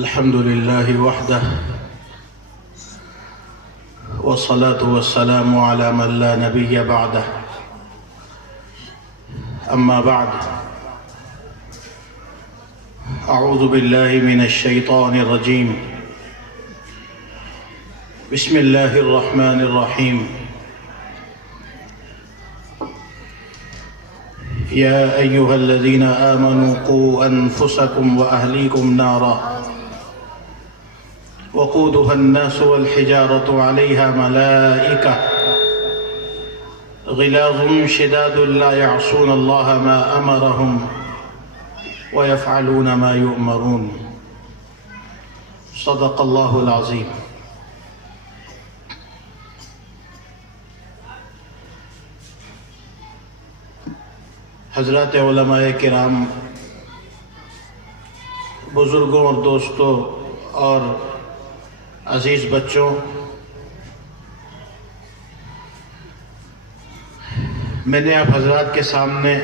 الحمد لله وحده والصلاة والسلام على من لا نبي بعده أما بعد أعوذ بالله من الشيطان الرجيم بسم الله الرحمن الرحيم يا أيها الذين آمنوا قوا أنفسكم وأهليكم نارا وقودها الناس والحجارة عليها ملائكة غلاظ شداد لا يعصون الله ما أمرهم ويفعلون ما يؤمرون صدق الله العظيم. حضرات علماء کرام، بزرگوں اور دوستوں اور عزیز بچوں، میں نے آپ حضرات کے سامنے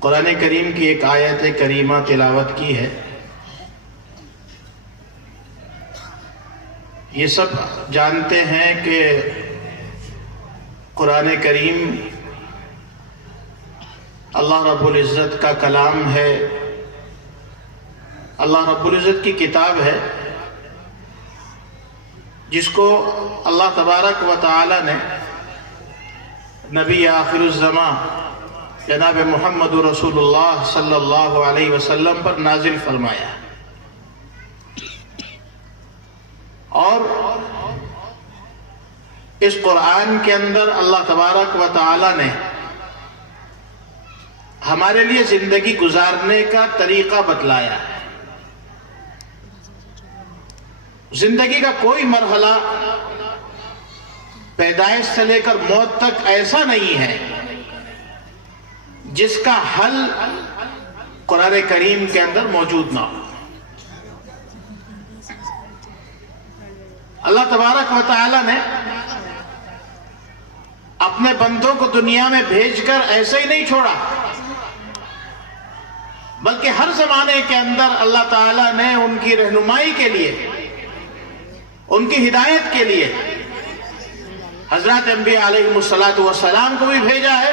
قرآن کریم کی ایک آیت کریمہ تلاوت کی ہے. یہ سب جانتے ہیں کہ قرآن کریم اللہ رب العزت کا کلام ہے، اللہ رب العزت کی کتاب ہے، جس کو اللہ تبارک و تعالی نے نبی آخر الزمان جناب محمد رسول اللہ صلی اللہ علیہ وسلم پر نازل فرمایا. اور اس قرآن کے اندر اللہ تبارک و تعالی نے ہمارے لیے زندگی گزارنے کا طریقہ بتلایا ہے. زندگی کا کوئی مرحلہ پیدائش سے لے کر موت تک ایسا نہیں ہے جس کا حل قرآن کریم کے اندر موجود نہ ہو. اللہ تبارک و تعالی نے اپنے بندوں کو دنیا میں بھیج کر ایسے ہی نہیں چھوڑا، بلکہ ہر زمانے کے اندر اللہ تعالیٰ نے ان کی رہنمائی کے لیے، ان کی ہدایت کے لیے حضرات انبیاء علیہ السلام کو بھی بھیجا ہے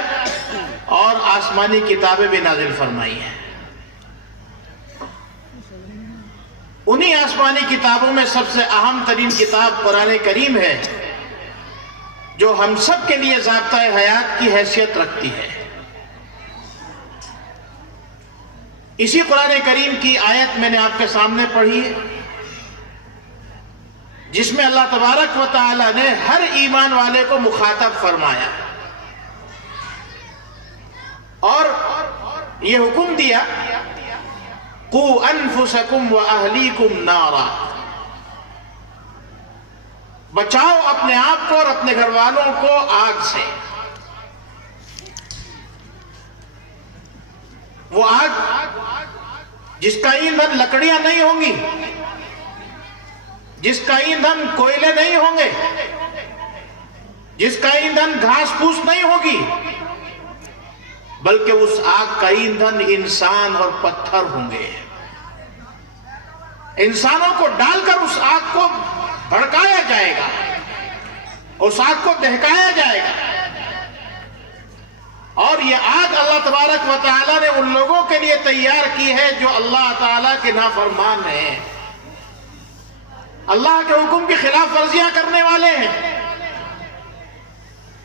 اور آسمانی کتابیں بھی نازل فرمائی ہیں. انہی آسمانی کتابوں میں سب سے اہم ترین کتاب قرآن کریم ہے، جو ہم سب کے لیے ضابطۂ حیات کی حیثیت رکھتی ہے. اسی قرآن کریم کی آیت میں نے آپ کے سامنے پڑھی ہے، جس میں اللہ تبارک و تعالی نے ہر ایمان والے کو مخاطب فرمایا اور یہ حکم دیا، قُوا أَنفُسَكُمْ وَأَهْلِيكُمْ نَارًا، بچاؤ اپنے آپ کو اور اپنے گھر والوں کو آگ سے. وہ آگ جس کا ایندھن لکڑیاں نہیں ہوں گی، جس کا ایندھن کوئلے نہیں ہوں گے، جس کا ایندھن گھاس پھوس نہیں ہوگی، بلکہ اس آگ کا ایندھن انسان اور پتھر ہوں گے. انسانوں کو ڈال کر اس آگ کو بھڑکایا جائے گا، اس آگ کو دہکایا جائے گا. اور یہ آگ اللہ تبارک و تعالی نے ان لوگوں کے لیے تیار کی ہے جو اللہ تعالیٰ کے نافرمان ہیں، اللہ کے حکم کی خلاف ورزیاں کرنے والے ہیں،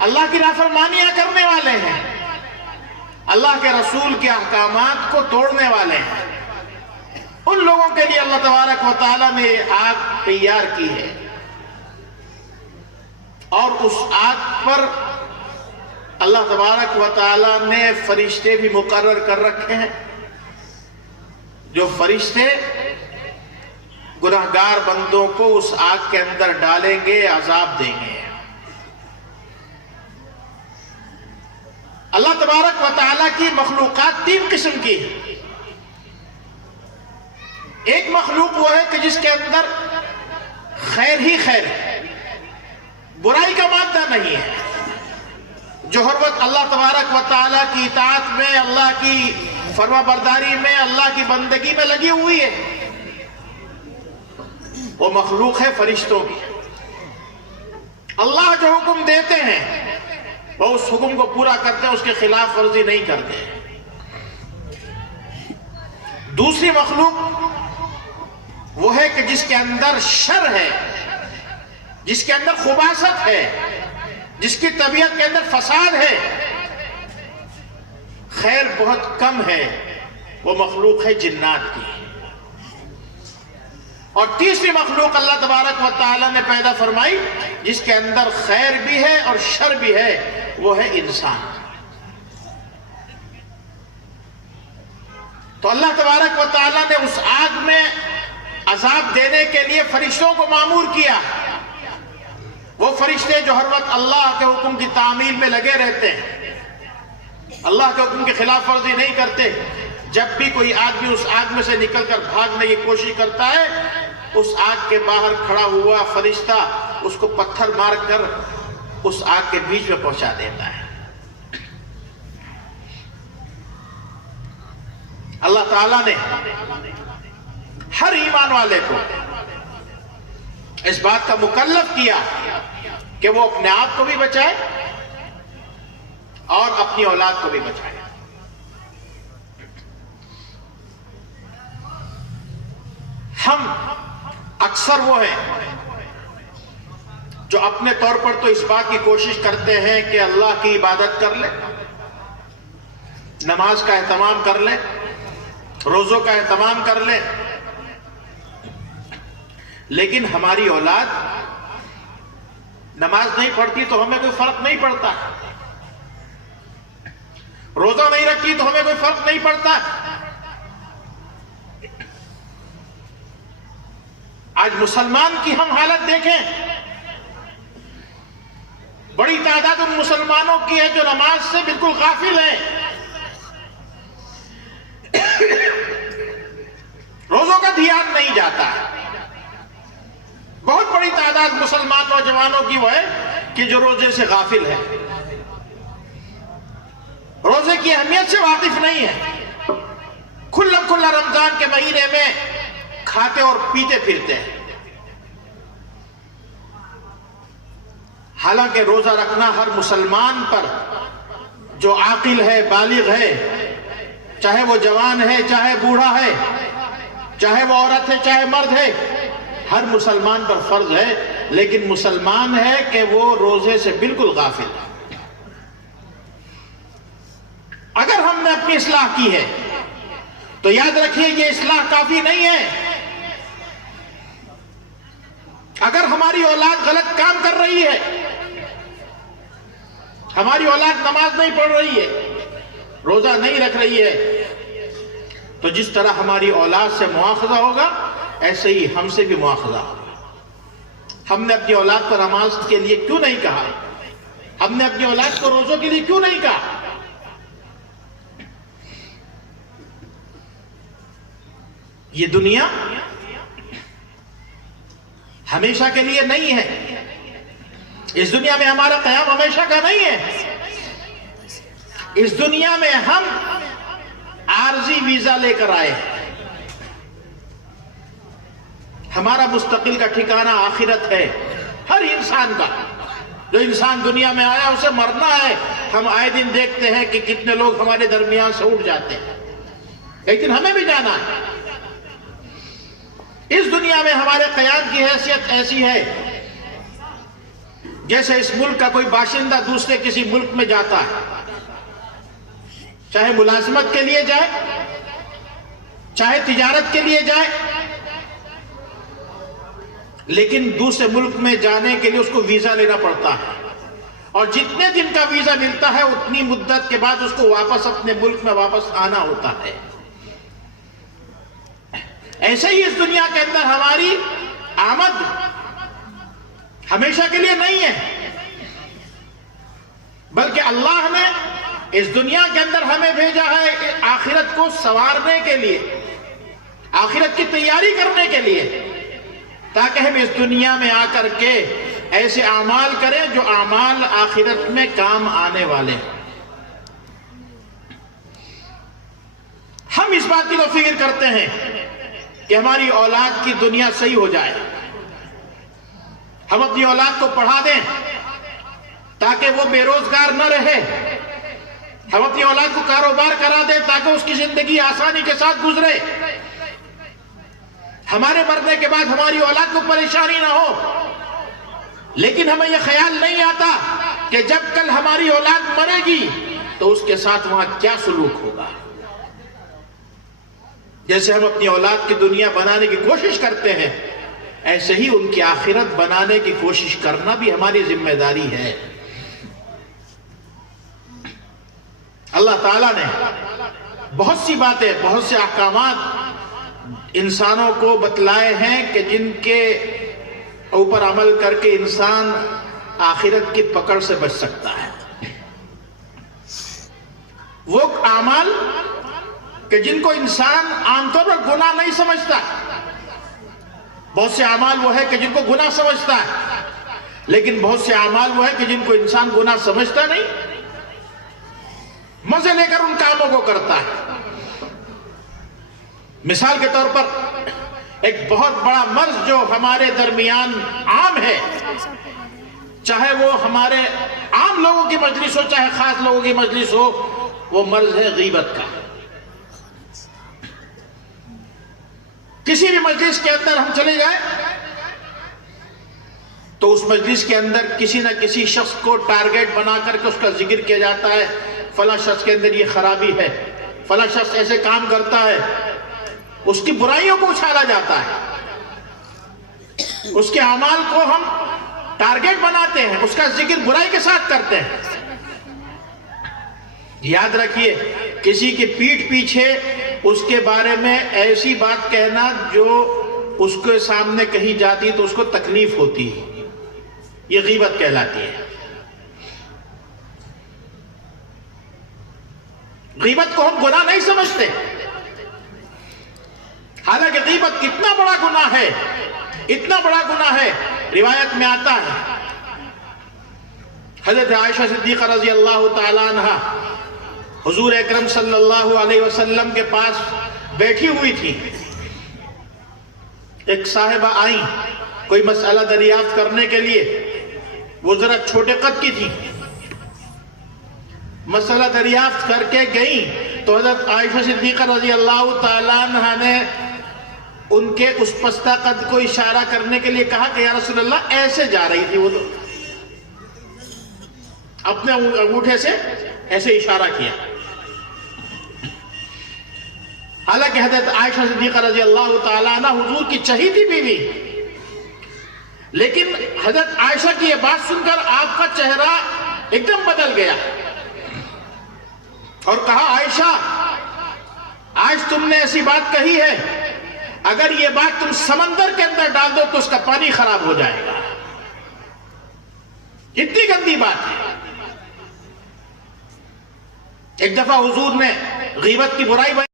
اللہ کی نافرمانیاں کرنے والے ہیں، اللہ کے رسول کے احکامات کو توڑنے والے ہیں. ان لوگوں کے لیے اللہ تبارک و تعالی نے آگ تیار کی ہے. اور اس آگ پر اللہ تبارک و تعالی نے فرشتے بھی مقرر کر رکھے ہیں، جو فرشتے گناہگار بندوں کو اس آگ کے اندر ڈالیں گے، عذاب دیں گے. اللہ تبارک و تعالی کی مخلوقات تین قسم کی ہیں. ایک مخلوق وہ ہے کہ جس کے اندر خیر ہی خیر ہے، برائی کا مادہ نہیں ہے، جو ہر وقت اللہ تبارک و تعالیٰ کی اطاعت میں، اللہ کی فرما برداری میں، اللہ کی بندگی میں لگی ہوئی ہے. وہ مخلوق ہے فرشتوں کی. اللہ جو حکم دیتے ہیں وہ اس حکم کو پورا کرتے ہیں، اس کے خلاف ورزی نہیں کرتے. دوسری مخلوق وہ ہے کہ جس کے اندر شر ہے، جس کے اندر خباثت ہے، جس کی طبیعت کے اندر فساد ہے، خیر بہت کم ہے. وہ مخلوق ہے جنات کی. اور تیسری مخلوق اللہ تبارک و تعالی نے پیدا فرمائی جس کے اندر خیر بھی ہے اور شر بھی ہے، وہ ہے انسان. تو اللہ تبارک و تعالی نے اس آگ میں عذاب دینے کے لیے فرشتوں کو مامور کیا. وہ فرشتے جو ہر وقت اللہ کے حکم کی تعمیل میں لگے رہتے ہیں، اللہ کے حکم کی خلاف ورزی نہیں کرتے. جب بھی کوئی آدمی اس آگ میں سے نکل کر بھاگنے کی کوشش کرتا ہے، اس آگ کے باہر کھڑا ہوا فرشتہ اس کو پتھر مار کر اس آگ کے بیچ میں پہنچا دیتا ہے. اللہ تعالیٰ نے ہر ایمان والے کو اس بات کا مکلف کیا کہ وہ اپنے آپ کو بھی بچائے اور اپنی اولاد کو بھی بچائے. ہم اکثر وہ ہیں جو اپنے طور پر تو اس بات کی کوشش کرتے ہیں کہ اللہ کی عبادت کر لیں، نماز کا اہتمام کر لیں، روزوں کا اہتمام کر لیں، لیکن ہماری اولاد نماز نہیں پڑھتی تو ہمیں کوئی فرق نہیں پڑتا، روزہ نہیں رکھتی تو ہمیں کوئی فرق نہیں پڑتا. آج مسلمان کی ہم حالت دیکھیں، بڑی تعداد ان مسلمانوں کی ہے جو نماز سے بالکل غافل ہیں، روزوں کا دھیان نہیں جاتا. بہت بڑی تعداد مسلمان نوجوانوں کی وہ ہے کہ جو روزے سے غافل ہے، روزے کی اہمیت سے واقف نہیں ہے، کھلا رمضان کے مہینے میں کھاتے اور پیتے پھرتے ہیں. حالانکہ روزہ رکھنا ہر مسلمان پر جو عاقل ہے، بالغ ہے، چاہے وہ جوان ہے، چاہے بوڑھا ہے، چاہے وہ عورت ہے، چاہے مرد ہے، ہر مسلمان پر فرض ہے. لیکن مسلمان ہے کہ وہ روزے سے بالکل غافل ہے. اگر ہم نے اپنی اصلاح کی ہے تو یاد رکھیے یہ اصلاح کافی نہیں ہے. اگر ہماری اولاد غلط کام کر رہی ہے، ہماری اولاد نماز نہیں پڑھ رہی ہے، روزہ نہیں رکھ رہی ہے، تو جس طرح ہماری اولاد سے مواخذہ ہوگا ایسے ہی ہم سے بھی مواخذہ ہوگا. ہم نے اپنی اولاد کو نماز کے لیے کیوں نہیں کہا؟ ہم نے اپنی اولاد کو روزوں کے لیے کیوں نہیں کہا؟ یہ دنیا ہمیشہ کے لیے نہیں ہے. اس دنیا میں ہمارا قیام ہمیشہ کا نہیں ہے. اس دنیا میں ہم عارضی ویزا لے کر آئے ہیں. ہمارا مستقل کا ٹھکانہ آخرت ہے ہر انسان کا. جو انسان دنیا میں آیا اسے مرنا ہے. ہم آئے دن دیکھتے ہیں کہ کتنے لوگ ہمارے درمیان سے اٹھ جاتے ہیں، لیکن ہمیں بھی جانا ہے. اس دنیا میں ہمارے قیام کی حیثیت ایسی ہے جیسے اس ملک کا کوئی باشندہ دوسرے کسی ملک میں جاتا ہے، چاہے ملازمت کے لیے جائے، چاہے تجارت کے لیے جائے، لیکن دوسرے ملک میں جانے کے لیے اس کو ویزا لینا پڑتا ہے. اور جتنے دن کا ویزا ملتا ہے اتنی مدت کے بعد اس کو واپس اپنے ملک میں واپس آنا ہوتا ہے. ایسے ہی اس دنیا کے اندر ہماری آمد ہمیشہ کے لیے نہیں ہے، بلکہ اللہ نے اس دنیا کے اندر ہمیں بھیجا ہے کہ آخرت کو سنوارنے کے لیے، آخرت کی تیاری کرنے کے لیے، تاکہ ہم اس دنیا میں آ کر کے ایسے اعمال کریں جو اعمال آخرت میں کام آنے والے ہیں. ہم اس بات کی تو فکر کرتے ہیں کہ ہماری اولاد کی دنیا صحیح ہو جائے، ہم اپنی اولاد کو پڑھا دیں تاکہ وہ بے روزگار نہ رہے، ہم اپنی اولاد کو کاروبار کرا دیں تاکہ اس کی زندگی آسانی کے ساتھ گزرے، ہمارے مرنے کے بعد ہماری اولاد کو پریشانی نہ ہو۔ لیکن ہمیں یہ خیال نہیں آتا کہ جب کل ہماری اولاد مرے گی تو اس کے ساتھ وہاں کیا سلوک ہوگا۔ جیسے ہم اپنی اولاد کی دنیا بنانے کی کوشش کرتے ہیں، ایسے ہی ان کی آخرت بنانے کی کوشش کرنا بھی ہماری ذمہ داری ہے۔ اللہ تعالیٰ نے بہت سی باتیں، بہت سے احکامات انسانوں کو بتلائے ہیں کہ جن کے اوپر عمل کر کے انسان آخرت کی پکڑ سے بچ سکتا ہے۔ وہ اعمال کہ جن کو انسان عام طور پر گناہ نہیں سمجھتا، بہت سے اعمال وہ ہے کہ جن کو گناہ سمجھتا ہے، لیکن بہت سے اعمال وہ ہے کہ جن کو انسان گناہ سمجھتا نہیں، مزے لے کر ان کاموں کو کرتا ہے۔ مثال کے طور پر ایک بہت بڑا مرض جو ہمارے درمیان عام ہے، چاہے وہ ہمارے عام لوگوں کی مجلس ہو چاہے خاص لوگوں کی مجلس ہو، وہ مرض ہے غیبت کا۔ کسی بھی مجلس کے اندر ہم چلے جائیں تو اس مجلس کے اندر کسی نہ کسی شخص کو ٹارگیٹ بنا کر کے اس کا ذکر کیا جاتا ہے، فلاں شخص کے اندر یہ خرابی ہے، فلاں شخص ایسے کام کرتا ہے، اس کی برائیوں کو اچھالا جاتا ہے، اس کے اعمال کو ہم ٹارگیٹ بناتے ہیں، اس کا ذکر برائی کے ساتھ کرتے ہیں۔ یاد رکھیے، کسی کی پیٹھ پیچھے اس کے بارے میں ایسی بات کہنا جو اس کے سامنے کہی جاتی تو اس کو تکلیف ہوتی ہے، یہ غیبت کہلاتی ہے۔ غیبت کو ہم گناہ نہیں سمجھتے، حالانکہ غیبت کتنا بڑا گناہ ہے، اتنا بڑا گناہ ہے۔ روایت میں آتا ہے حضرت عائشہ صدیقہ رضی اللہ تعالیٰ عنہ حضور اکرم صلی اللہ علیہ وسلم کے پاس بیٹھی ہوئی تھی، ایک صاحبہ آئیں کوئی مسئلہ دریافت کرنے کے لیے، وہ ذرا چھوٹے قد کی تھی، مسئلہ دریافت کر کے گئیں تو حضرت عائشہ صدیقہ رضی اللہ تعالیٰ عنہ نے ان کے اس پستہ قد کو اشارہ کرنے کے لیے کہا کہ یا رسول اللہ، ایسے جا رہی تھی وہ تو، اپنے انگوٹھے سے ایسے اشارہ کیا۔ حالانکہ حضرت عائشہ صدیقہ رضی اللہ تعالیٰ عنہ حضور کی چہیتی بیوی، لیکن حضرت عائشہ کی یہ بات سن کر آپ کا چہرہ ایک دم بدل گیا اور کہا عائشہ، آج تم نے ایسی بات کہی ہے، اگر یہ بات تم سمندر کے اندر ڈال دو تو اس کا پانی خراب ہو جائے گا۔ اتنی گندی بات ہے۔ ایک دفعہ حضور نے غیبت کی برائی بیان